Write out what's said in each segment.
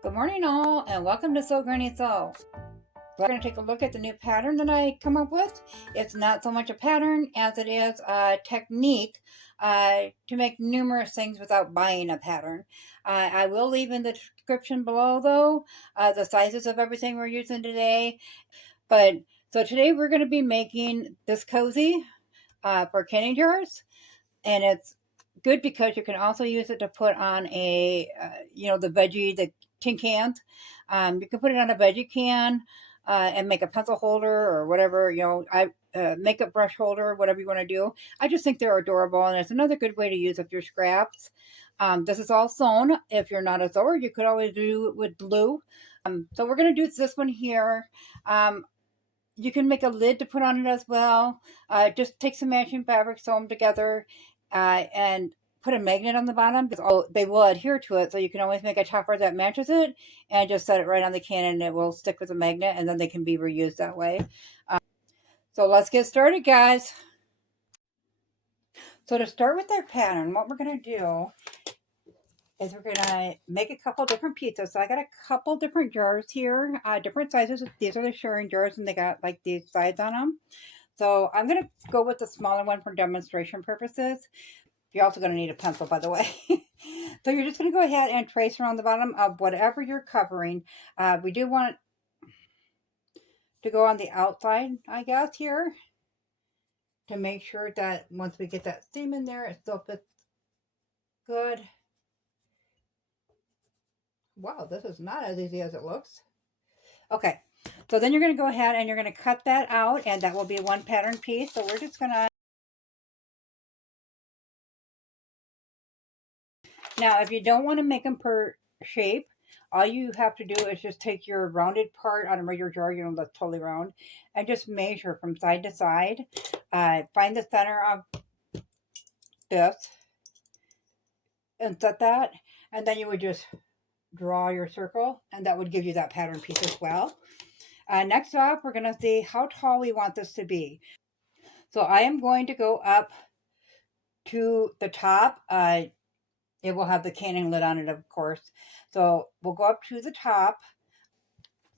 Good morning all, and welcome to Sew Granny Sew. We're going to take a look at the new pattern that I come up with. It's not so much a pattern as it is a technique to make numerous things without buying a pattern. I will leave in the description below though the sizes of everything we're using today. So today we're going to be making this cozy for canning jars, and it's good because you can also use it to put on a the tin cans. You can put it on a veggie can and make a pencil holder or whatever, makeup brush holder, whatever you want to do. I just think they're adorable, and it's another good way to use up your scraps. This is all sewn. If you're not a sewer, you could always do it with glue. So we're going to do this one here. You can make a lid to put on it as well. Just take some matching fabric, sew them together, and put a magnet on the bottom because they will adhere to it. So you can always make a topper that matches it and just set it right on the can and it will stick with the magnet, and then they can be reused that way. So let's get started, guys. So to start with our pattern, what we're going to do is we're going to make a couple different pieces. So I got a couple different jars here, different sizes. These are the sharing jars, and they got like these sides on them. So I'm going to go with the smaller one for demonstration purposes. You're also going to need a pencil, by the way. So you're just going to go ahead and trace around the bottom of whatever you're covering. We do want to go on the outside, I guess, here, to make sure that once we get that seam in there, it still fits good. Wow, this is not as easy as it looks. Okay, so then you're going to go ahead and you're going to cut that out, and that will be one pattern piece. So we're just going to... Now, if you don't want to make them per shape, all you have to do is just take your rounded part out of your jar, that's totally round, and just measure from side to side. Find the center of this and set that, and then you would just draw your circle, and that would give you that pattern piece as well. Next up, we're going to see how tall we want this to be. So I am going to go up to the top. It will have the canning lid on it, of course. So we'll go up to the top.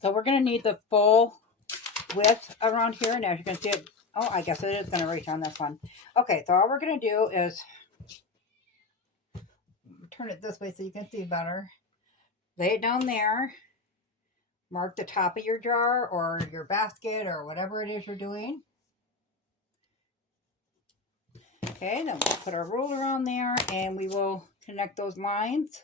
So we're going to need the full width around here. And as you can see, I guess it is going to reach on this one. Okay, so all we're going to do is turn it this way so you can see better. Lay it down there. Mark the top of your jar or your basket or whatever it is you're doing. Okay, then we'll put our ruler on there and we will connect those lines.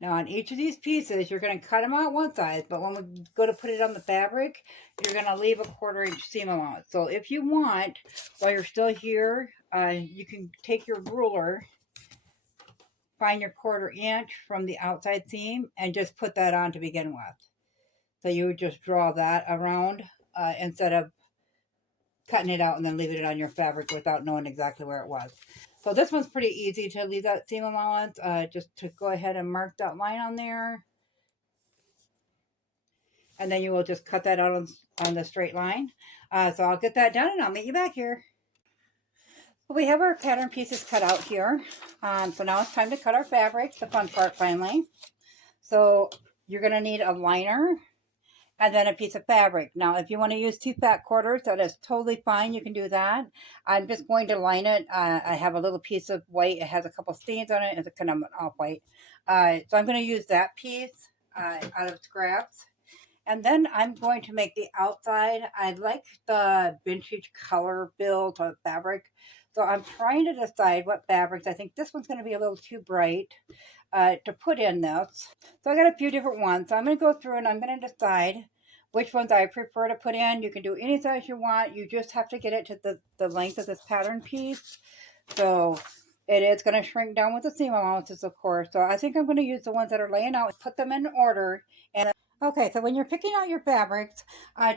Now on each of these pieces, you're going to cut them out one size, but when we go to put it on the fabric, you're going to leave a 1/4 inch seam allowance. So if you want, while you're still here, you can take your ruler, find your 1/4 inch from the outside seam, and just put that on to begin with. So you would just draw that around instead of cutting it out and then leaving it on your fabric without knowing exactly where it was. So this one's pretty easy to leave that seam allowance, just to go ahead and mark that line on there. And then you will just cut that out on the straight line. So I'll get that done and I'll meet you back here. Well, we have our pattern pieces cut out here. So now it's time to cut our fabric, the fun part finally. So you're going to need a liner and then a piece of fabric. Now, if you want to use 2 fat quarters, that is totally fine. You can do that. I'm just going to line it. I have a little piece of white. It has a couple stains on it. It's kind of an off-white. So I'm going to use that piece out of scraps. And then I'm going to make the outside. I like the vintage color build of fabric. So I'm trying to decide what fabrics. I think this one's going to be a little too bright to put in this. So I got a few different ones. So I'm going to go through and I'm going to decide which ones I prefer to put in. You can do any size you want. You just have to get it to the length of this pattern piece. So it is going to shrink down with the seam allowances, of course. So I think I'm going to use the ones that are laying out, put them in order. And okay, so when you're picking out your fabrics,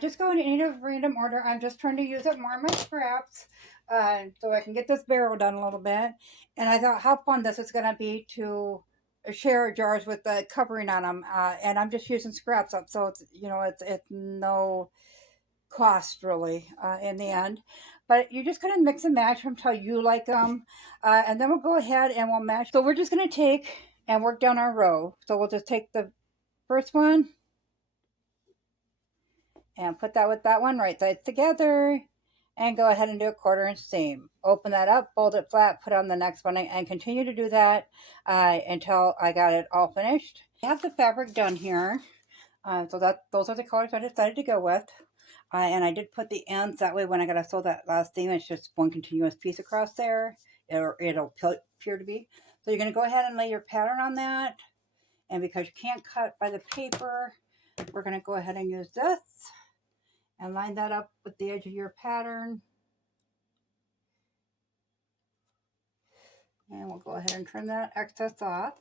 just go in any random order. I'm just trying to use up more of my scraps so I can get this barrel done a little bit. And I thought how fun this is going to be to share jars with the covering on them. And I'm just using scraps up, so it's no cost really in the end. But you're just going to mix and match them until you like them. And then we'll go ahead and we'll match. So we're just going to take and work down our row. So we'll just take the first one and put that with that one, right sides together, and go ahead and do a 1/4 inch seam. Open that up, fold it flat, put on the next one, and continue to do that until I got it all finished. I have the fabric done here. So those are the colors I decided to go with. And I did put the ends, that way when I gotta sew that last seam, it's just one continuous piece across there. It'll appear to be. So you're gonna go ahead and lay your pattern on that. And because you can't cut by the paper, we're gonna go ahead and use this and line that up with the edge of your pattern. And we'll go ahead and trim that excess off.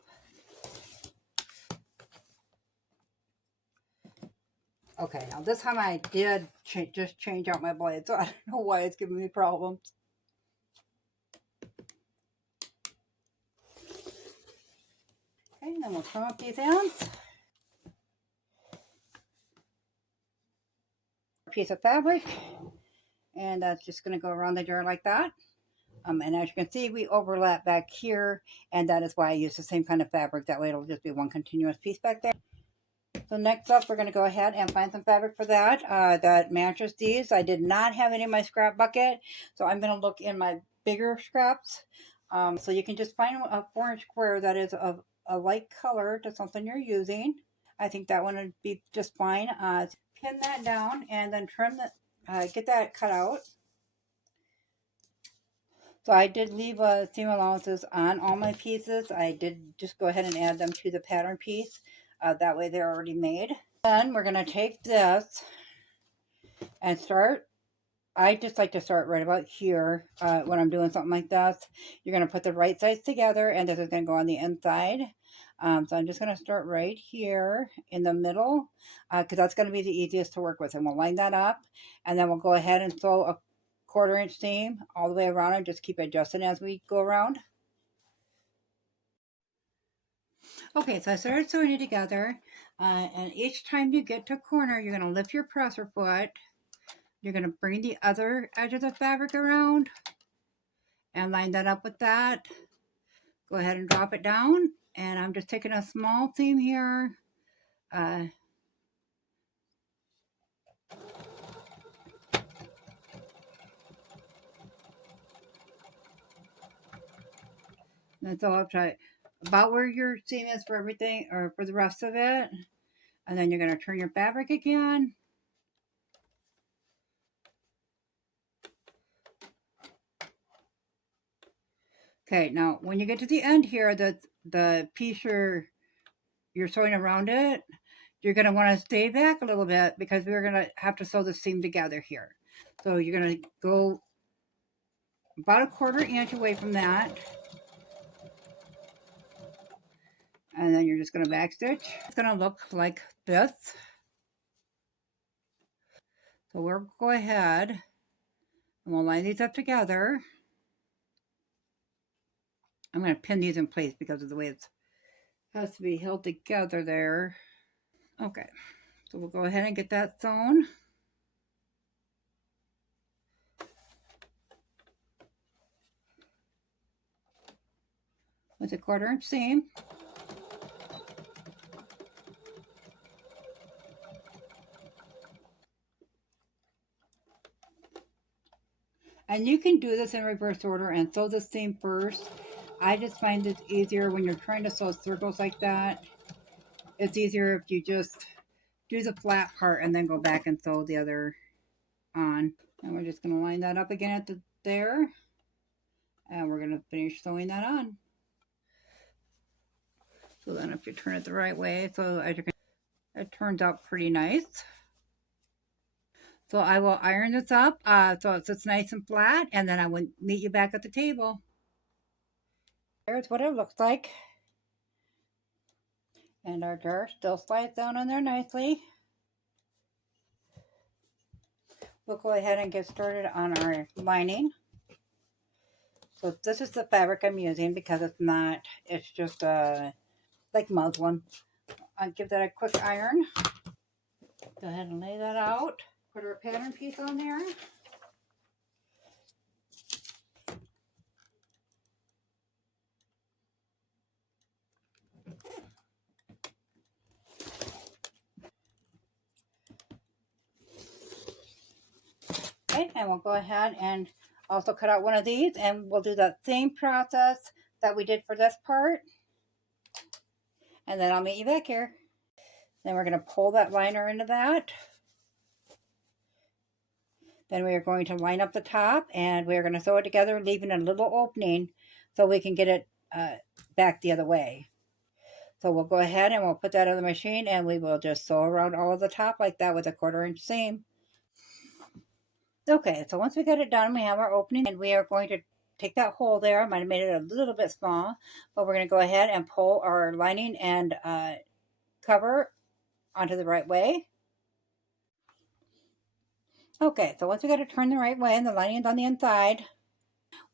Okay, now this time I did just change out my blade, so I don't know why it's giving me problems. Okay, then we'll trim up these ends. Piece of fabric, and that's just going to go around the jar like that. And as you can see, we overlap back here, and that is why I use the same kind of fabric. That way it'll just be one continuous piece back there. So next up, we're going to go ahead and find some fabric for that that matches these. I did not have any in my scrap bucket, so I'm going to look in my bigger scraps. So you can just find a 4-inch square that is of a light color to something you're using. I think that one would be just fine. Pin that down and then trim the, get that cut out. So I did leave seam allowances on all my pieces. I did just go ahead and add them to the pattern piece. That way they're already made. Then we're going to take this and start. I just like to start right about here when I'm doing something like this. You're going to put the right sides together, and this is going to go on the inside. So I'm just going to start right here in the middle because that's going to be the easiest to work with. And we'll line that up, and then we'll go ahead and sew a 1/4 inch seam all the way around and just keep adjusting as we go around. Okay, so I started sewing it together, and each time you get to a corner, you're going to lift your presser foot. You're going to bring the other edge of the fabric around and line that up with that. Go ahead and drop it down, and I'm just taking a small seam here. That's all I'll try. About where your seam is for everything, or for the rest of it. And then you're going to turn your fabric again. Okay, now when you get to the end here, the piece you're sewing around it, you're going to want to stay back a little bit because we're going to have to sew the seam together here. So you're going to go about a 1/4 inch away from that. And then you're just going to backstitch. It's going to look like this. So we'll go ahead and we'll line these up together. I'm going to pin these in place because of the way it has to be held together there. Okay, so we'll go ahead and get that sewn. With a 1/4 inch seam. And you can do this in reverse order and sew the seam first. I just find it easier when you're trying to sew circles like that. It's easier if you just do the flat part and then go back and sew the other on. And we're just going to line that up again at there. And we're going to finish sewing that on. So then if you turn it the right way, so as you can, it turns out pretty nice. So I will iron this up so it sits nice and flat, and then I will meet you back at the table. There's what it looks like. And our jar still slides down in there nicely. We'll go ahead and get started on our lining. So this is the fabric I'm using because it's just like muslin. I'll give that a quick iron. Go ahead and lay that out. Put our pattern piece on there. Okay, and we'll go ahead and also cut out one of these, and we'll do that same process that we did for this part. And then I'll meet you back here. Then we're going to pull that liner into that. Then we are going to line up the top, and we're going to sew it together, leaving a little opening so we can get it back the other way. So we'll go ahead and we'll put that on the machine, and we will just sew around all of the top like that with a 1/4 inch seam. Okay, so once we got it done, we have our opening, and we are going to take that hole there. I might have made it a little bit small, but we're going to go ahead and pull our lining and cover onto the right way. Okay, so once we got it turned the right way and the lining's on the inside,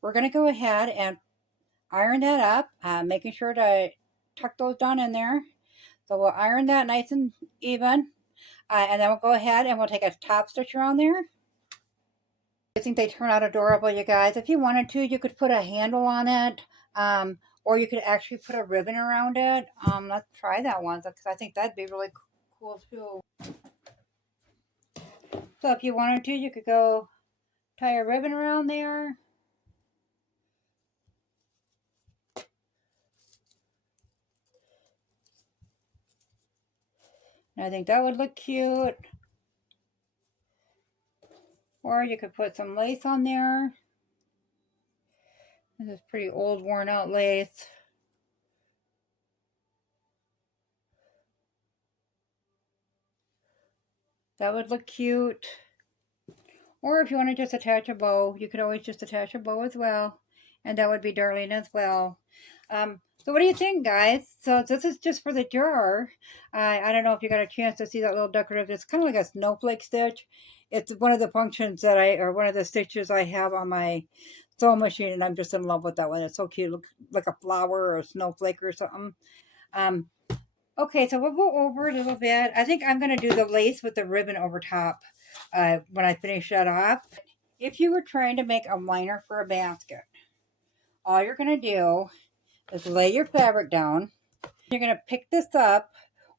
we're going to go ahead and iron that up, making sure to tuck those down in there. So we'll iron that nice and even, and then we'll go ahead and we'll take a top stitch around there. I think they turn out adorable, you guys. If you wanted to, you could put a handle on it, or you could actually put a ribbon around it. Let's try that one, because I think that'd be really cool too. So if you wanted to, you could go tie a ribbon around there. And I think that would look cute. Or you could put some lace on there. This is pretty old, worn out lace. That would look cute. Or if you want to just attach a bow, you could always just attach a bow as well. And that would be darling as well. So what do you think, guys? So this is just for the jar. I don't know if you got a chance to see that little decorative. It's kind of like a snowflake stitch. It's one of the functions that or one of the stitches I have on my sewing machine, and I'm just in love with that one. It's so cute. Looks like a flower or a snowflake or something. Okay, so we'll go over it a little bit. I think I'm going to do the lace with the ribbon over top when I finish that off. If you were trying to make a liner for a basket, all you're going to do is lay your fabric down. You're going to pick this up,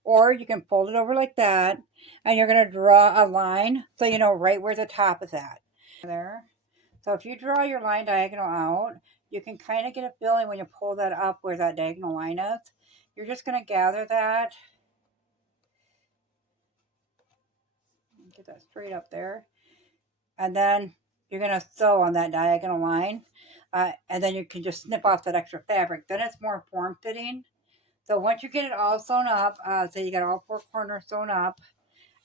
or you can fold it over like that, and you're going to draw a line so you know right where the top is at. There. So if you draw your line diagonal out, you can kind of get a feeling when you pull that up where that diagonal line is. You're just going to gather that. Get that straight up there. And then you're going to sew on that diagonal line. And then you can just snip off that extra fabric. Then it's more form-fitting. So once you get it all sewn up, so you got all 4 corners sewn up,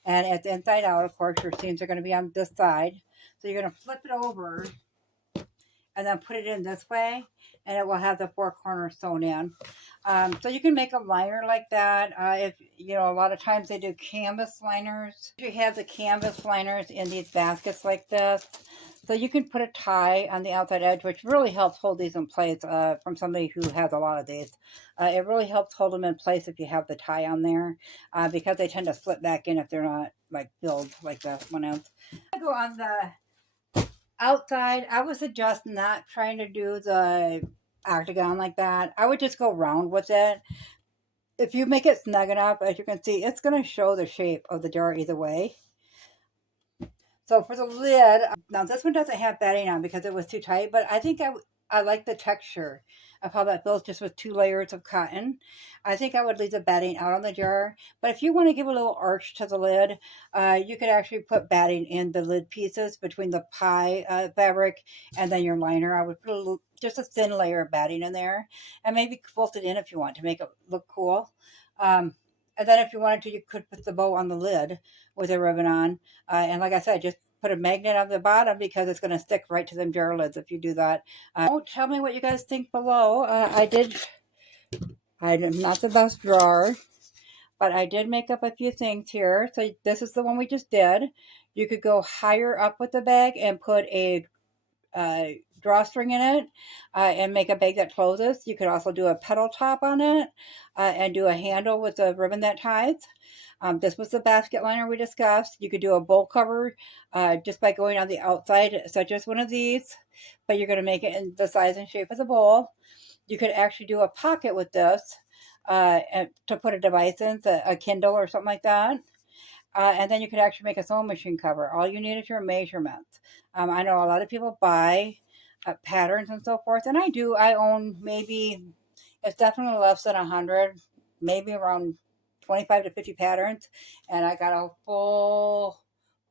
and at the inside out, of course, your seams are going to be on this side. So you're going to flip it over and then put it in this way, and it will have the 4 corners sewn in. So you can make a liner like that. If you know, a lot of times they do canvas liners. You have the canvas liners in these baskets like this. So you can put a tie on the outside edge, which really helps hold these in place from somebody who has a lot of these. It really helps hold them in place if you have the tie on there, because they tend to slip back in if they're not like filled like this one is. I go on the outside. I would suggest not trying to do the octagon like that. I would just go round with it. If you make it snug enough, as you can see, it's going to show the shape of the jar either way. So for the lid, now this one doesn't have batting on because it was too tight, but I think I like the texture of how that feels just with 2 layers of cotton. I think I would leave the batting out on the jar, but if you want to give a little arch to the lid, you could actually put batting in the lid pieces between the pie fabric and then your liner. I would put just a thin layer of batting in there, and maybe quilt it in if you want to make it look cool. And then if you wanted to, you could put the bow on the lid with a ribbon on. And like I said, just put a magnet on the bottom because it's going to stick right to them jar lids if you do that. Tell me what you guys think below. I'm not the best drawer, but I did make up a few things here. So this is the one we just did. You could go higher up with the bag and put a drawstring in it and make a bag that closes. You could also do a petal top on it and do a handle with a ribbon that ties. This was the basket liner we discussed. You could do a bowl cover just by going on the outside, such as one of these, but you're going to make it in the size and shape of the bowl. You could actually do a pocket with this and to put a device in, a Kindle or something like that. And then you could actually make a sewing machine cover. All you need is your measurements. I know a lot of people buy patterns and so forth, and I do. I own maybe, it's definitely less than 100, maybe around 25 to 50 patterns, and I got a full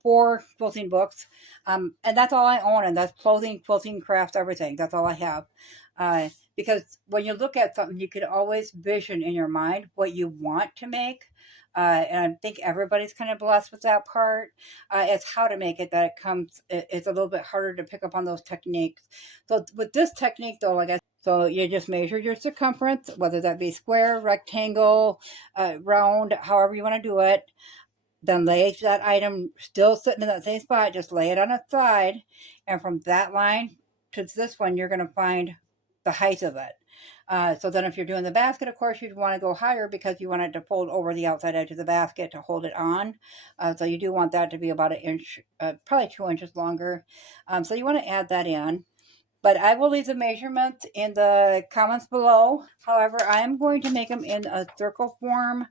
4 quilting books, and that's all I own, and that's clothing, quilting, crafts, everything. That's all I have. Because when you look at something, you can always vision in your mind what you want to make. And I think everybody's kind of blessed with that part. It's how to make it that it comes. It's a little bit harder to pick up on those techniques. So with this technique, though, like I said, so you just measure your circumference, whether that be square, rectangle, round, however you want to do it. Then lay that item still sitting in that same spot. Just lay it on its side, and from that line to this one, you're going to find the height of it. So then if you're doing the basket, of course, you'd want to go higher because you want it to fold over the outside edge of the basket to hold it on. So you do want that to be about an inch, probably 2 inches longer. So you want to add that in. But I will leave the measurements in the comments below. However, I am going to make them in a circle form.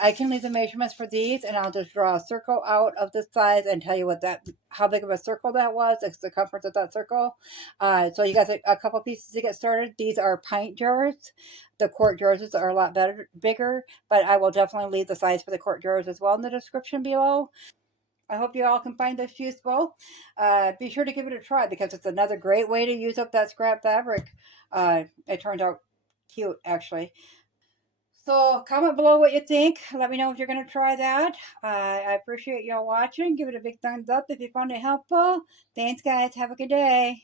I can leave the measurements for these, and I'll just draw a circle out of this size and tell you what how big of a circle that was, the circumference of that circle. So you got a couple pieces to get started. These are pint jars. The quart jars are a lot bigger, but I will definitely leave the size for the quart jars as well in the description below. I hope you all can find this useful. Be sure to give it a try because it's another great way to use up that scrap fabric. It turned out cute, actually. So comment below what you think. Let me know if you're going to try that. I appreciate y'all watching. Give it a big thumbs up if you found it helpful. Thanks, guys. Have a good day.